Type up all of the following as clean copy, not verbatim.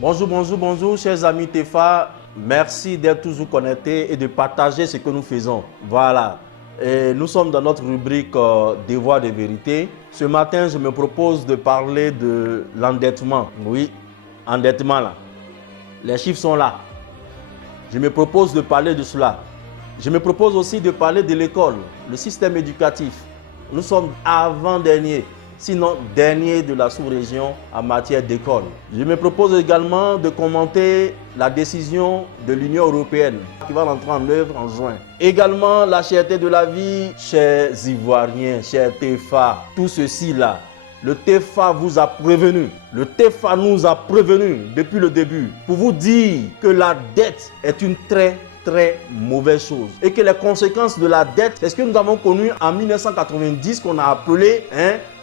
Bonjour, bonjour, bonjour, chers amis TEFA. Merci d'être toujours connectés et de partager ce que nous faisons. Voilà. Et nous sommes dans notre rubrique Des voix de vérité. Ce matin, je me propose de parler de l'endettement. Oui, endettement là. Les chiffres sont là. Je me propose de parler de cela. Je me propose aussi de parler de l'école, le système éducatif. Nous sommes avant-dernier, sinon dernier de la sous-région en matière d'école. Je me propose également de commenter la décision de l'Union européenne qui va rentrer en œuvre en juin. Également la cherté de la vie, chers Ivoiriens, chers TEFA, tout ceci là. Le TEFA vous a prévenu, le TEFA nous a prévenu depuis le début pour vous dire que la dette est une très mauvaise chose et que les conséquences de la dette, c'est ce que nous avons connu en 1990 qu'on a appelé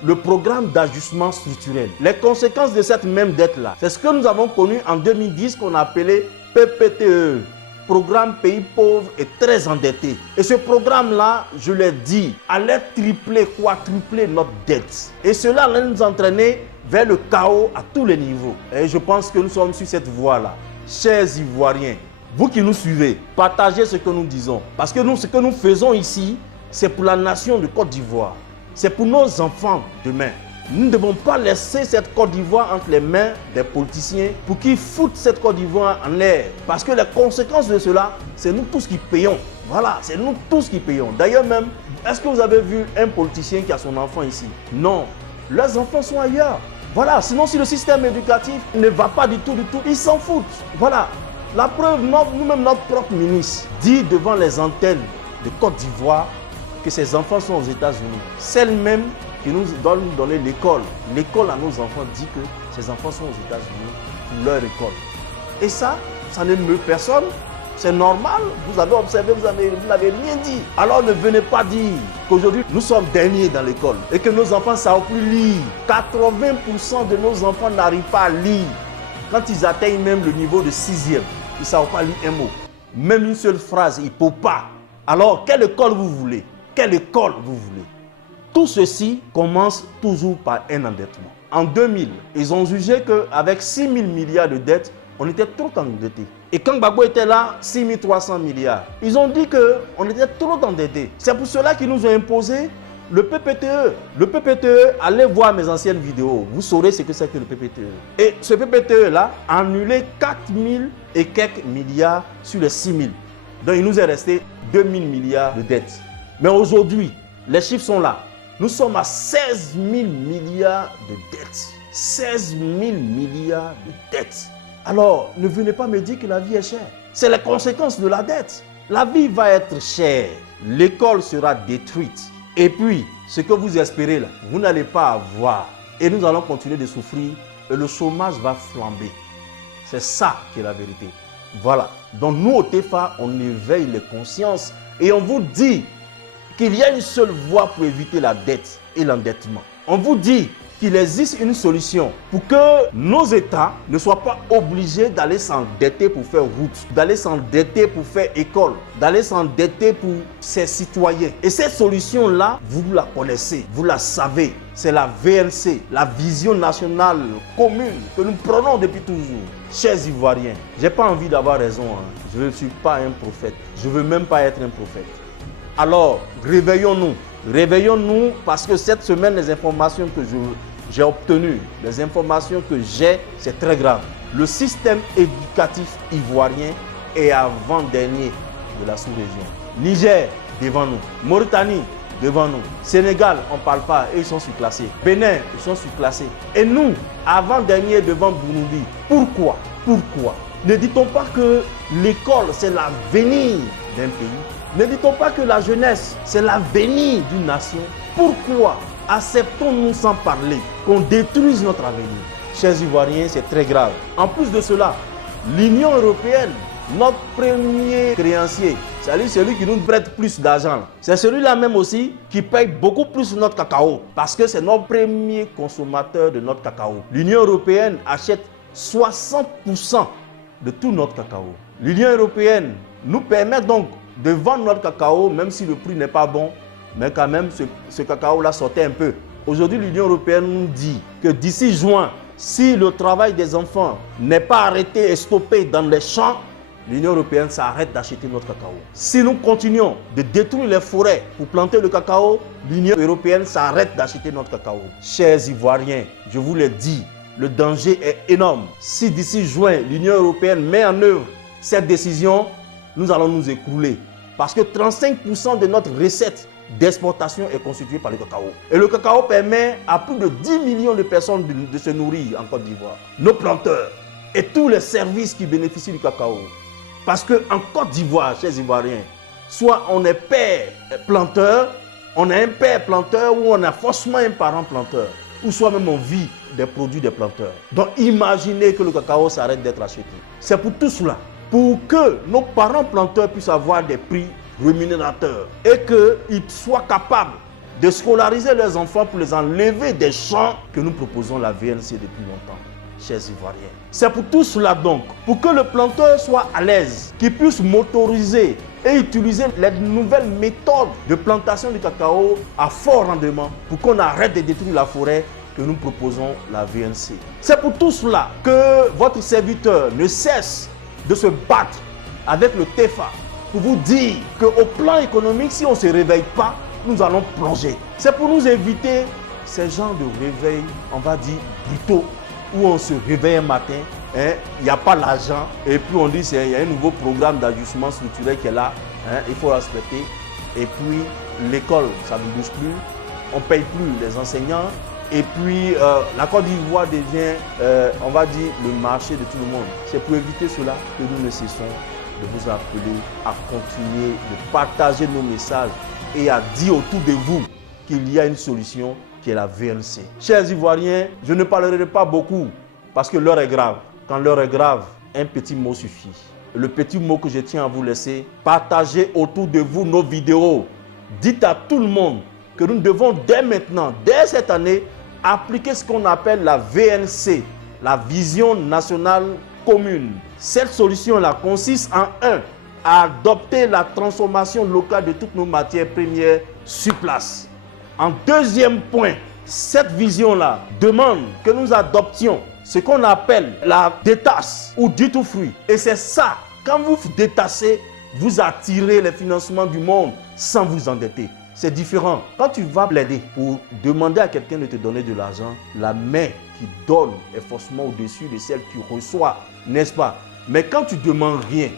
le programme d'ajustement structurel. Les conséquences de cette même dette-là, c'est ce que nous avons connu en 2010 qu'on a appelé PPTE. Programme pays pauvres et très endettés. Et ce programme-là, je l'ai dit, allait tripler, quadrupler notre dette. Et cela allait nous entraîner vers le chaos à tous les niveaux. Et je pense que nous sommes sur cette voie-là. Chers Ivoiriens, vous qui nous suivez, partagez ce que nous disons. Parce que nous, ce que nous faisons ici, c'est pour la nation de Côte d'Ivoire. C'est pour nos enfants demain. Nous ne devons pas laisser cette Côte d'Ivoire entre les mains des politiciens pour qu'ils foutent cette Côte d'Ivoire en l'air. Parce que les conséquences de cela, c'est nous tous qui payons. Voilà, c'est nous tous qui payons. D'ailleurs même, est-ce que vous avez vu un politicien qui a son enfant ici? Non, leurs enfants sont ailleurs. Voilà, sinon si le système éducatif ne va pas du tout, ils s'en foutent. Voilà, la preuve, nous-mêmes, notre propre ministre dit devant les antennes de Côte d'Ivoire que ses enfants sont aux États-Unis. Celle même qui nous doit nous donner l'école. L'école à nos enfants dit que ces enfants sont aux États-Unis pour leur école. Et ça ne meut personne. C'est normal. Vous avez observé, vous n'avez rien dit. Alors ne venez pas dire qu'aujourd'hui nous sommes derniers dans l'école et que nos enfants ne savent plus lire. 80% de nos enfants n'arrivent pas à lire. Quand ils atteignent même le niveau de 6e, ils ne savent pas lire un mot. Même une seule phrase, ils ne peuvent pas. Alors, quelle école vous voulez? Quelle école vous voulez? Tout ceci commence toujours par un endettement. En 2000, ils ont jugé qu'avec 6 000 milliards de dettes, on était trop endettés. Et quand Gbagbo était là, 6 300 milliards. Ils ont dit qu'on était trop endettés. C'est pour cela qu'ils nous ont imposé le PPTE. Le PPTE, allez voir mes anciennes vidéos. Vous saurez ce que c'est que le PPTE. Et ce PPTE-là a annulé 4 000 et quelques milliards sur les 6 000. Donc il nous est resté 2 000 milliards de dettes. Mais aujourd'hui, les chiffres sont là. Nous sommes à 16 000 milliards de dettes. 16 000 milliards de dettes. Alors, ne venez pas me dire que la vie est chère. C'est les conséquences de la dette. La vie va être chère. L'école sera détruite. Et puis, ce que vous espérez là, vous n'allez pas avoir. Et nous allons continuer de souffrir. Et le chômage va flamber. C'est ça qui est la vérité. Voilà. Donc nous, au TEFA, on éveille les consciences. Et on vous dit qu'il y a une seule voie pour éviter la dette et l'endettement. On vous dit qu'il existe une solution pour que nos États ne soient pas obligés d'aller s'endetter pour faire route, d'aller s'endetter pour faire école, d'aller s'endetter pour ses citoyens. Et cette solution-là, vous la connaissez, vous la savez. C'est la VNC, la vision nationale commune que nous prenons depuis toujours. Chers Ivoiriens, je n'ai pas envie d'avoir raison. Je ne suis pas un prophète. Je ne veux même pas être un prophète. Alors, réveillons-nous. Réveillons-nous parce que cette semaine, les informations que j'ai obtenues, les informations que j'ai, c'est très grave. Le système éducatif ivoirien est avant-dernier de la sous-région. Niger, devant nous. Mauritanie, devant nous. Sénégal, on ne parle pas, et ils sont surclassés. Bénin, ils sont surclassés. Et nous, avant-dernier devant Burundi. Pourquoi? Ne dit-on pas que l'école, c'est l'avenir d'un pays? Ne dit-on pas que la jeunesse, c'est l'avenir d'une nation? Pourquoi acceptons-nous sans parler qu'on détruise notre avenir? Chers Ivoiriens, c'est très grave. En plus de cela, l'Union européenne, notre premier créancier, c'est-à-dire celui qui nous prête plus d'argent, c'est celui-là même aussi qui paye beaucoup plus notre cacao parce que c'est notre premier consommateur de notre cacao. L'Union européenne achète 60% de tout notre cacao. L'Union européenne nous permet donc de vendre notre cacao, même si le prix n'est pas bon, mais quand même ce cacao-là sortait un peu. Aujourd'hui, l'Union européenne nous dit que d'ici juin, Si le travail des enfants n'est pas arrêté et stoppé dans les champs, l'Union européenne s'arrête d'acheter notre cacao. Si nous continuons de détruire les forêts pour planter le cacao, l'Union européenne s'arrête d'acheter notre cacao. Chers Ivoiriens, je vous l'ai dit, le danger est énorme. Si d'ici juin, l'Union européenne met en œuvre cette décision, nous allons nous écrouler. Parce que 35% de notre recette d'exportation est constituée par le cacao. Et le cacao permet à plus de 10 millions de personnes de se nourrir en Côte d'Ivoire. Nos planteurs et tous les services qui bénéficient du cacao. Parce qu'en Côte d'Ivoire, chers Ivoiriens, soit on est père planteur, on a un père planteur ou on a forcément un parent planteur, ou soit même on vit des produits des planteurs. Donc imaginez que le cacao s'arrête d'être acheté. C'est pour tout cela, pour que nos parents planteurs puissent avoir des prix rémunérateurs et qu'ils soient capables de scolariser leurs enfants pour les enlever des champs que nous proposons la VNC depuis longtemps, chers Ivoiriens. C'est pour tout cela donc, pour que le planteur soit à l'aise, qu'il puisse motoriser et utiliser les nouvelles méthodes de plantation du cacao à fort rendement, pour qu'on arrête de détruire la forêt, que nous proposons la VNC. C'est pour tout cela que votre serviteur ne cesse de se battre avec le TEFA pour vous dire qu'au plan économique, si on ne se réveille pas, nous allons plonger. C'est pour nous éviter ces genres de réveils, on va dire, brutaux, où on se réveille un matin, il n'y a pas l'argent, et puis on dit qu'il y a un nouveau programme d'ajustement structurel qui est là, il faut respecter. Et puis l'école, ça ne bouge plus, on ne paye plus les enseignants, et puis la Côte d'Ivoire devient, on va dire, le marché de tout le monde. C'est pour éviter cela que nous ne cessons de vous appeler à continuer de partager nos messages et à dire autour de vous qu'il y a une solution qui est la VNC. Chers Ivoiriens, je ne parlerai pas beaucoup parce que l'heure est grave. Quand l'heure est grave, un petit mot suffit. Le petit mot que je tiens à vous laisser, partagez autour de vous nos vidéos. Dites à tout le monde que nous devons dès maintenant, dès cette année, appliquer ce qu'on appelle la VNC, la Vision Nationale Commune. Cette solution-là consiste en à adopter la transformation locale de toutes nos matières premières sur place. En deuxième point, cette vision-là demande que nous adoptions ce qu'on appelle la détasse ou duty free. Et c'est ça, quand vous détassez, vous attirez les financements du monde sans vous endetter. C'est différent. Quand tu vas plaider pour demander à quelqu'un de te donner de l'argent, la main qui donne est forcément au-dessus de celle qui reçoit, n'est-ce pas? Mais quand tu ne demandes rien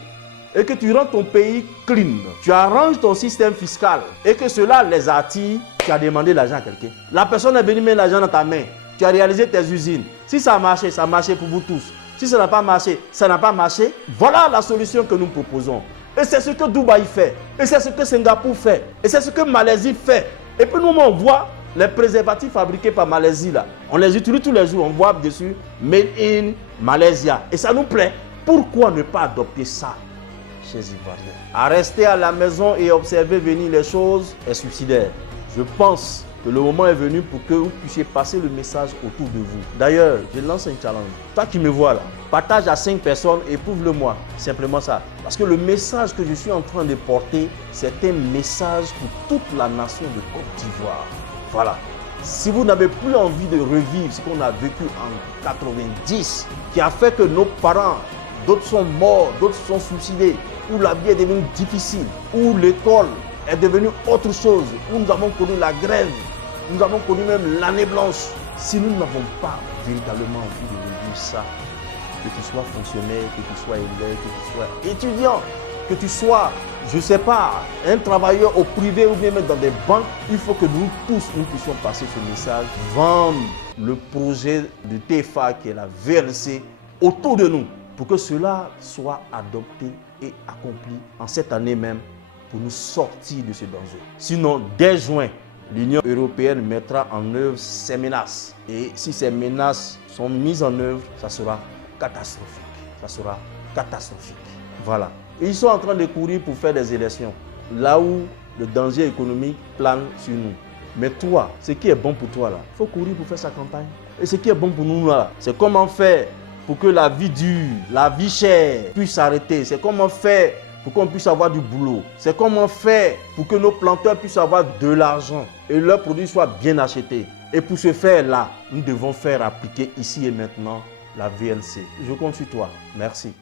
et que tu rends ton pays clean, tu arranges ton système fiscal et que cela les attire, tu as demandé l'argent à quelqu'un. La personne est venue mettre l'argent dans ta main. Tu as réalisé tes usines. Si ça a marché pour vous tous. Si ça n'a pas marché, ça n'a pas marché. Voilà la solution que nous proposons. Et c'est ce que Dubaï fait. Et c'est ce que Singapour fait. Et c'est ce que Malaisie fait. Et puis nous, on voit les préservatifs fabriqués par Malaisie là. On les utilise tous les jours. On voit dessus Made in Malaysia. Et ça nous plaît. Pourquoi ne pas adopter ça chez Ivoiriens? À rester à la maison et observer venir les choses est suicidaire. Je pense que le moment est venu pour que vous puissiez passer le message autour de vous. D'ailleurs, je lance un challenge. Toi qui me vois là, partage à 5 personnes et prouve-le-moi. Simplement ça. Parce que le message que je suis en train de porter, c'est un message pour toute la nation de Côte d'Ivoire. Voilà. Si vous n'avez plus envie de revivre ce qu'on a vécu en 90, qui a fait que nos parents, d'autres sont morts, d'autres sont suicidés, où la vie est devenue difficile, où l'école est devenue autre chose, où nous avons connu la grève, nous avons connu même l'année blanche. Si nous n'avons pas véritablement envie de revivre ça, que tu sois fonctionnaire, que tu sois élève, que tu sois étudiant, que tu sois, je ne sais pas, un travailleur au privé ou bien même dans des banques, il faut que nous tous, nous puissions passer ce message, vendre le projet de TEFA qui est la VNC autour de nous, pour que cela soit adopté et accompli en cette année même pour nous sortir de ce danger. Sinon, dès juin, l'Union européenne mettra en œuvre ces menaces. Et si ces menaces sont mises en œuvre, ça sera catastrophique. Ça sera catastrophique. Voilà. Et ils sont en train de courir pour faire des élections, là où le danger économique plane sur nous. Mais toi, ce qui est bon pour toi, là, il faut courir pour faire sa campagne. Et ce qui est bon pour nous, là, c'est comment faire pour que la vie dure, la vie chère puisse s'arrêter. C'est comment faire pour qu'on puisse avoir du boulot. C'est comment faire pour que nos planteurs puissent avoir de l'argent et leurs produits soient bien achetés. Et pour ce faire-là, nous devons faire appliquer ici et maintenant la VNC. Je compte sur toi. Merci.